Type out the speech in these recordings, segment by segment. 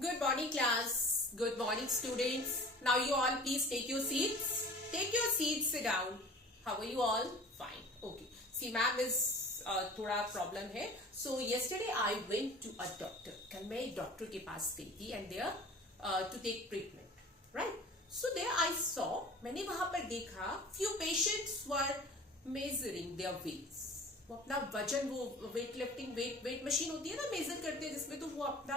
Good morning, class. Good morning, students. Now you all please take your seats. Take your seats, sit down. How are you all? Fine. Okay. See, ma'am is थोड़ा problem है. So yesterday I went to a doctor. कल मैं एक doctor के पास गई थी and there to take treatment. Right? So there I saw, मैंने वहां पर देखा few patients were measuring their weights. वो अपना वजन, वो वेट लिफ्टिंग वेट मशीन होती है ना, मेजर करते हैं जिसमें, तो वो अपना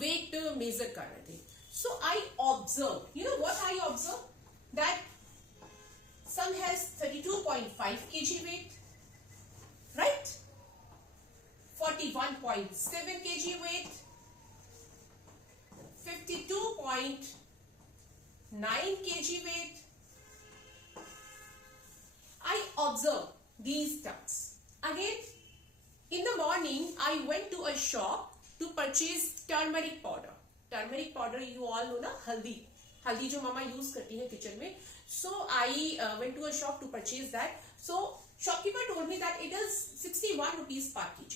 वेट मेजर कर रहे थे. So I observe, you know what I observe, that some has 32.5 kg weight, right? 41.7 kg weight, 52.9 kg weight. I observe these terms. Again, in the morning, I went to a shop to purchase turmeric powder. Turmeric powder, you all know ना, हल्दी जो मामा use करती है kitchen में. So I went to a shop to purchase that. So shopkeeper told me that it is 61 rupees per kg.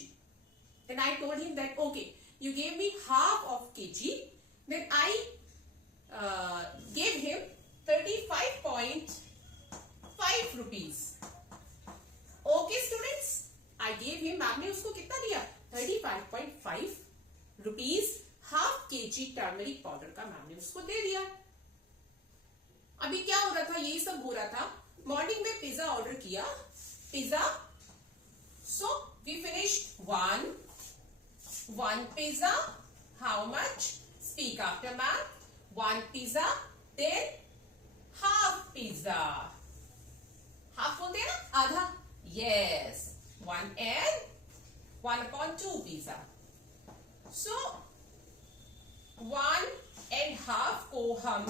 Then I told him that okay, you gave me half of kg. Then I gave him 35.5 rupees. Okay students, I gave him, ma'am ने उसको कितना दिया? 35.5 rupees, half KG turmeric powder का ma'am ने उसको दे दिया. अभी क्या हो रहा था, यही सब हो रहा था. मॉर्निंग में पिज्जा ऑर्डर किया, pizza. So we finished one pizza. How much? Speak after ma'am. One pizza, then half pizza. Half बोलते हैं ना, आधा. Yes, 1 and 1/2 pizza. So 1 and half को हम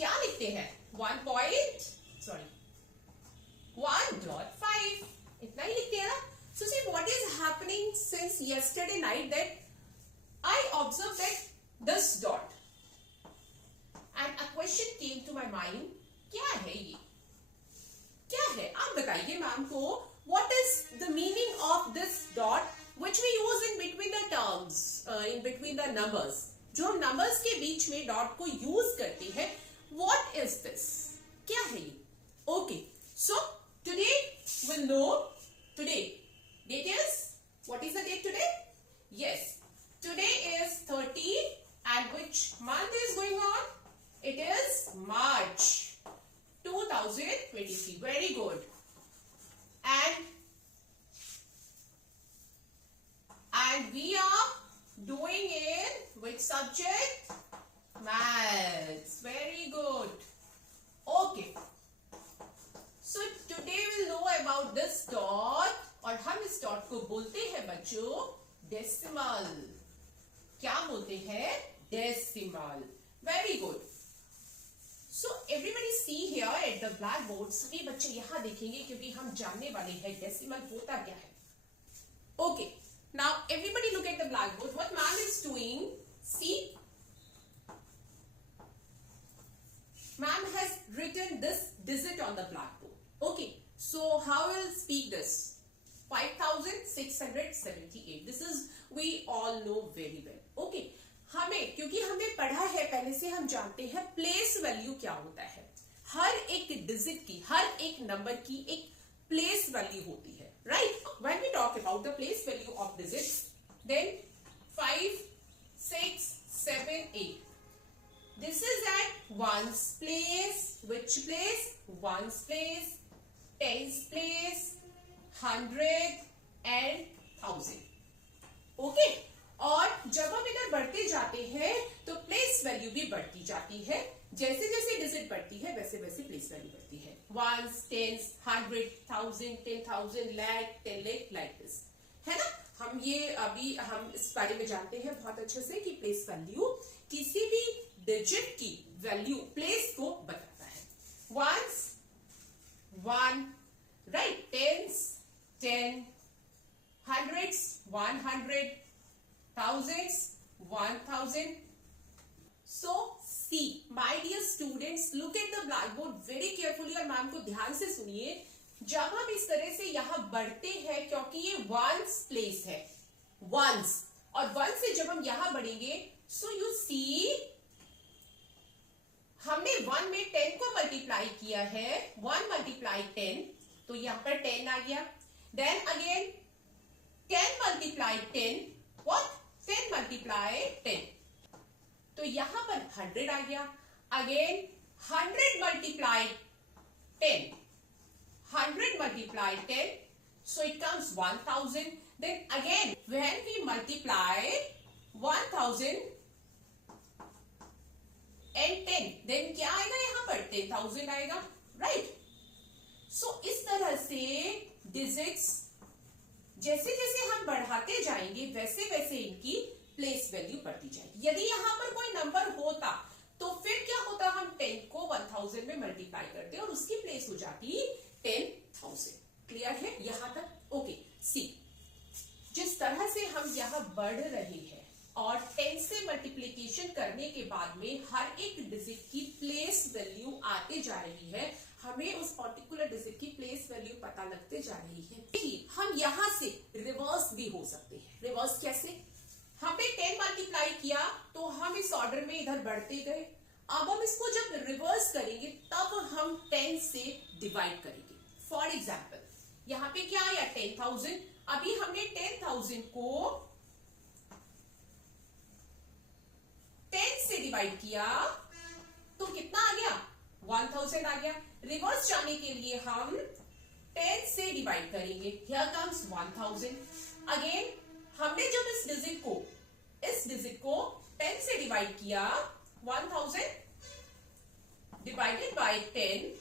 क्या लिखते हैं? 1.5 इतना ही लिखते हैं ना. So see what is happening since yesterday night, that I observed that this dot and a question came to my mind. क्या है ये? क्या है? आप बताइए मैम को. What is the meaning of this dot which we use in between the terms, in between the numbers? जो हम numbers के बीच में dot को use करते हैं. What is this? क्या है ये? Okay. So today we'll know. Today date is, what is the date today? Yes, today is 30, and which month is going on? It is March 2023. Very good. And we are doing in which subject? Maths. Very good. Okay. So today we'll know about this dot, और हम इस dot को बोलते हैं बच्चों decimal. क्या बोलते हैं? Decimal. Very good. So everybody see here at the blackboard. सभी बच्चे यहाँ देखेंगे क्योंकि हम जानने वाले हैं डेसिमल होता क्या है. Okay. Now everybody look at the blackboard. What ma'am is doing? See, ma'am has written this digit on the blackboard. Okay. So how will speak this? 5678. This is, we all know very well. Okay. हमें, क्योंकि हमने पढ़ा है पहले से, हम जानते हैं प्लेस वैल्यू क्या होता है. हर एक डिजिट की, हर एक नंबर की एक प्लेस वैल्यू होती है, right? When we talk about the place value of digits, then 5, 6, 7, 8. This is at ones place. Which place? Ones place, tens place, 100 and 1000. Okay. और जब हम इधर बढ़ते जाते हैं तो प्लेस वैल्यू भी बढ़ती जाती है. जैसे जैसे डिजिट बढ़ती है वैसे वैसे प्लेस वैल्यू बढ़ती है. Ones, tens, 100, 1000, 10,000, lakh, 10 lakh, like this, है ना. हम ये अभी हम इस बारे में जानते हैं बहुत अच्छे से कि प्लेस वैल्यू किसी भी डिजिट की वैल्यू, प्लेस को बताता है. वंस 1, राइट? Tens 10, hundreds 100, thousands 1000. So see, my dear students, look at the blackboard very carefully और मैम को ध्यान से सुनिए. जब हम इस तरह से यहाँ बढ़ते हैं, क्योंकि ये वंस प्लेस है, वंस, और 1 से जब हम यहां बढ़ेंगे, सो यू सी हमने 1 में 10 को मल्टीप्लाई किया है, 1 मल्टीप्लाई 10, तो यहां पर 10 आ गया। Then again 10 multiply 10, what 10 multiply 10, तो यहां पर 100 आ गया। Again 100 multiply 10, 100 multiply 10, so it comes 1000. Then again when we multiply 1000 and 10, then क्या आएगा यहां पर 10,000 आएगा, राइट। सो इस तरह से डिजिट्स जैसे जैसे हम बढ़ाते जाएंगे वैसे वैसे इनकी प्लेस वैल्यू बढ़ती जाएगी। यदि यहां पर कोई नंबर होता तो फिर क्या होता, हम 10 को 1000 में मल्टीप्लाई करते और उसकी प्लेस हो जाती 10,000। क्लियर है यहां तक? ओके, सी जिस तरह से हम यहां बढ़ रहे हैं और 10 से मल्टीप्लीकेशन करने के बाद में हर एक डिजिट की प्लेस वैल्यू आते जा रही है, हमें उस पर्टिकुलर डिजिट की प्लेस वैल्यू पता लगते जा रही है। हम यहां से रिवर्स भी हो सकते हैं। रिवर्स कैसे? हमने 10 मल्टीप्लाई किया तो हम इस ऑर्डर में इधर बढ़ते गए। अब हम इसको जब रिवर्स करेंगे तब हम 10 से डिवाइड करेंगे। फॉर एग्जाम्पल यहां पे क्या आया 10,000, अभी हमने 10,000 को 10 से डिवाइड किया तो कितना आ गया 1000 आ गया। रिवर्स जाने के लिए हम 10 से डिवाइड करेंगे, हियर कम्स 1000। अगेन हमने जब इस डिजिट को 10 से डिवाइड किया, 1000 डिवाइडेड बाय 10,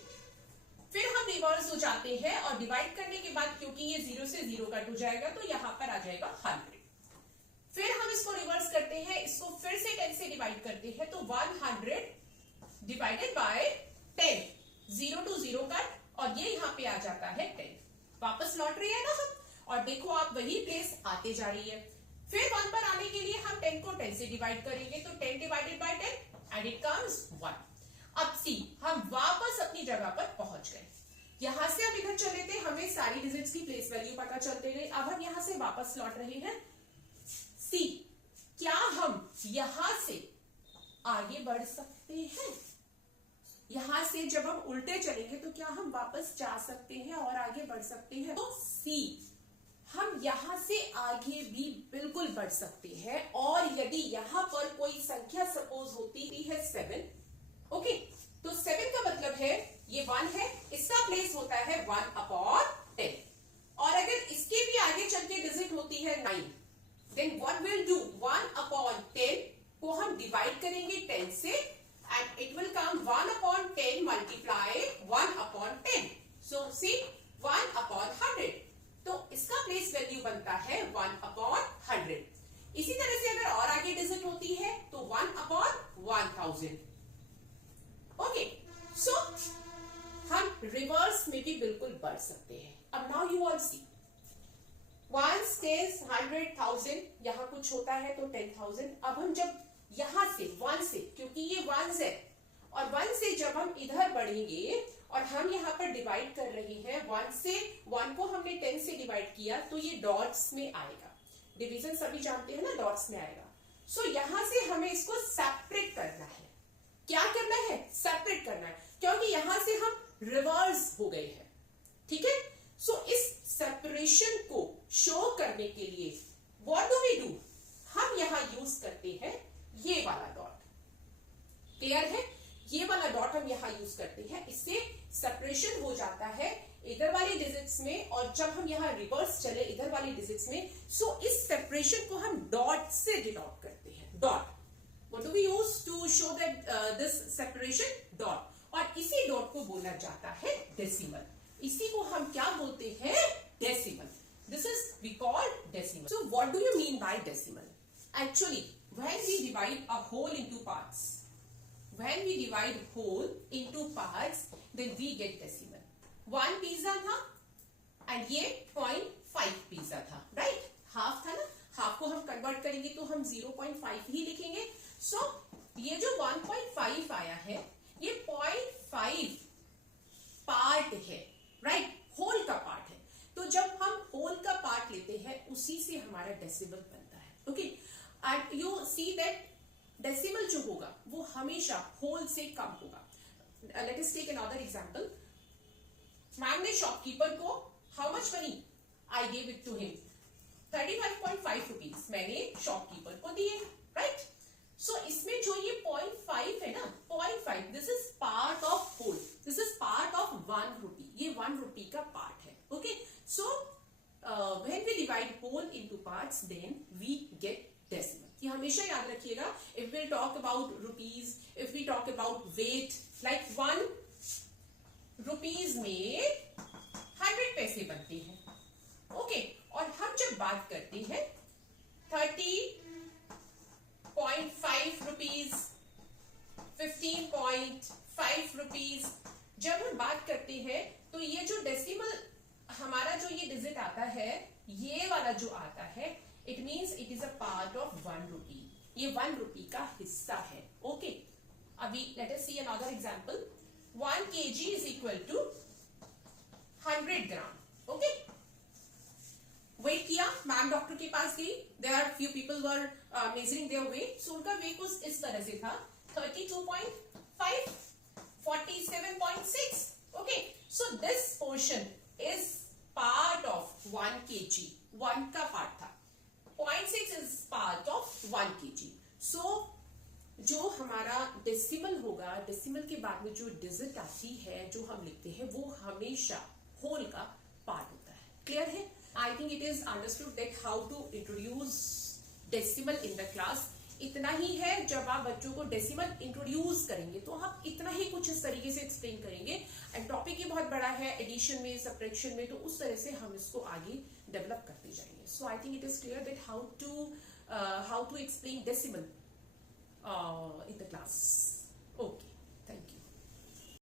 फिर हम रिवर्स हो जाते हैं और डिवाइड करने के बाद क्योंकि ये 0 से 0 कट हो जाएगा तो यहां पर आ जाएगा 100। फिर हम इसको रिवर्स करते हैं, इसको फिर से 10 से डिवाइड करते हैं तो 100 डिवाइडेड बाय 10, 0 to 0 कट, और ये यहां पे आ जाता है 10। वापस लौट रही है ना हम, और देखो आप वही प्लेस आते जा रही है। फिर 1 पर आने के लिए हम 10 को 10 से डिवाइड करेंगे तो 10 divided by 10 and it comes 1। अब सी हम वापस अपनी जगह पर पहुंच गए। यहां से हम इधर चले थे, हमें सारी डिजिट्स की प्लेस वैल्यू पता चलते गई। अब हम यहां से वापस लौट रहे हैं। सी क्या हम यहां से आगे बढ़ सकते हैं? यहां से जब हम उल्टे चलेंगे तो क्या हम वापस जा सकते हैं और आगे बढ़ सकते हैं? तो सी हम यहां से आगे भी बिल्कुल बढ़ सकते हैं, और यदि यहां पर कोई संख्या सपोज होती है 7, ओके, तो 7 का मतलब है ये 1 है, इसका प्लेस होता है 1/10, और अगर इसके भी आगे चल के डिजिट होती है 9, देन व्हाट विल डू 1/10 को हम डिवाइड करेंगे 10 से and it will come 1/10 multiply 1/10, सो सी 1/100, तो इसका प्लेस वैल्यू बनता है 1/100। इसी तरह से अगर और आगे डिजिट होती है तो 1/1000। ओके, सो हम रिवर्स में भी बिल्कुल बढ़ सकते हैं। अब now you all see 1 stays 100,000, यहां कुछ होता है तो 10,000। अब हम जब यहां से 1 से, क्योंकि ये 1 है, और 1 से जब हम इधर बढ़ेंगे और हम यहां पर डिवाइड कर रहे हैं 1 से, 1 को हमने 10 से डिवाइड किया तो ये डॉट्स में आएगा। डिवीजन सभी जानते हैं ना, डॉट्स में आएगा। सो यहां से हमें इसको सेपरेट करना है। क्या करना है? सेपरेट करना है, क्योंकि यहां से हम रिवर्स हो गए हैं। ठीक है, सो इस सेपरेशन को शो करने के लिए व्हाट डू वी डू, हम यहां यूज करते हैं ये वाला डॉट। क्लियर है? ये वाला डॉट हम यहां यूज करते हैं, इससे सेपरेशन हो जाता है इधर वाली डिजिट्स में, और जब हम यहां रिवर्स चले इधर वाली डिजिट्स में, सो इस सेपरेशन को हम डॉट से डिनोट करते हैं। Dot, what do we use to show that this separation? Dot, और इसी डॉट को बोला जाता है डेसिमल। इसी को हम क्या बोलते हैं? Decimal. This is we call decimal. So what do you mean by decimal? Actually when we divide a whole into parts, then we get decimal. 1 pizza था एंड ये 0.5 पिज्जा था, राइट? हाफ था ना, हाफ को हम convert करेंगे तो हम 0.5 ही लिखेंगे। सो ये जो 1.5 आया है ये 0.5 पार्ट है, राइट? होल का पार्ट है। तो जब हम होल का पार्ट लेते हैं उसी से हमारा डेसिमल बनता है। Okay, and you see that decimal जो होगा वो हमेशा होल से कम होगा. Let us take another example. Ma'am ने शॉपकीपर को how much money I gave it to him, 35.5 rupees मैंने शॉपकीपर को दिए, राइट. सो इसमें जो ये 0.5 है ना, 0.5 this is part of whole, this is part of 1 rupee, ये 1 रुपी का पार्ट है. Okay, so when we divide whole into parts then we get decimal. ये हमेशा याद रखिएगा. If we talk about rupees, if we talk about weight, like 1 rupees में 100 पैसे बनते हैं. ओके, और हम जब बात करते हैं 30.5 रुपीज, 15.5 रुपीज, जब हम बात करते हैं तो ये जो डेसिमल हमारा जो ये डिजिट आता है, ये वाला जो आता है, it means it is a part of 1 rupee. ये 1 रुपी का हिस्सा है. ओके, अभी let us see another example. 1 kg is equal to 100 gram. Okay, weight किया, मैम डॉक्टर के पास गई, there are few people were measuring their weight. So उनका वेट कुछ इस तरह से था, 32.5, 47.6. Okay, so this portion is part of 1 kg, 1 का पार्ट था. 0.6 इज पार्ट ऑफ 1 kg. सो जो हमारा डेसिमल होगा, डेसिमल के बाद में जो डिजिट आती है जो हम लिखते हैं, वो हमेशा होल का पार्ट होता है. क्लियर है? I think it is understood that how to introduce decimal in the class. इतना ही है. जब आप बच्चों को डेसिमल इंट्रोड्यूस करेंगे तो आप इतना ही कुछ इस तरीके से एक्सप्लेन करेंगे. एंड टॉपिक ही बहुत बड़ा है, एडिशन में, सब्ट्रैक्शन में, तो उस तरह से हम इसको आगे डेवलप करते जाएंगे. So I think it is clear that how to explain decimal in the class.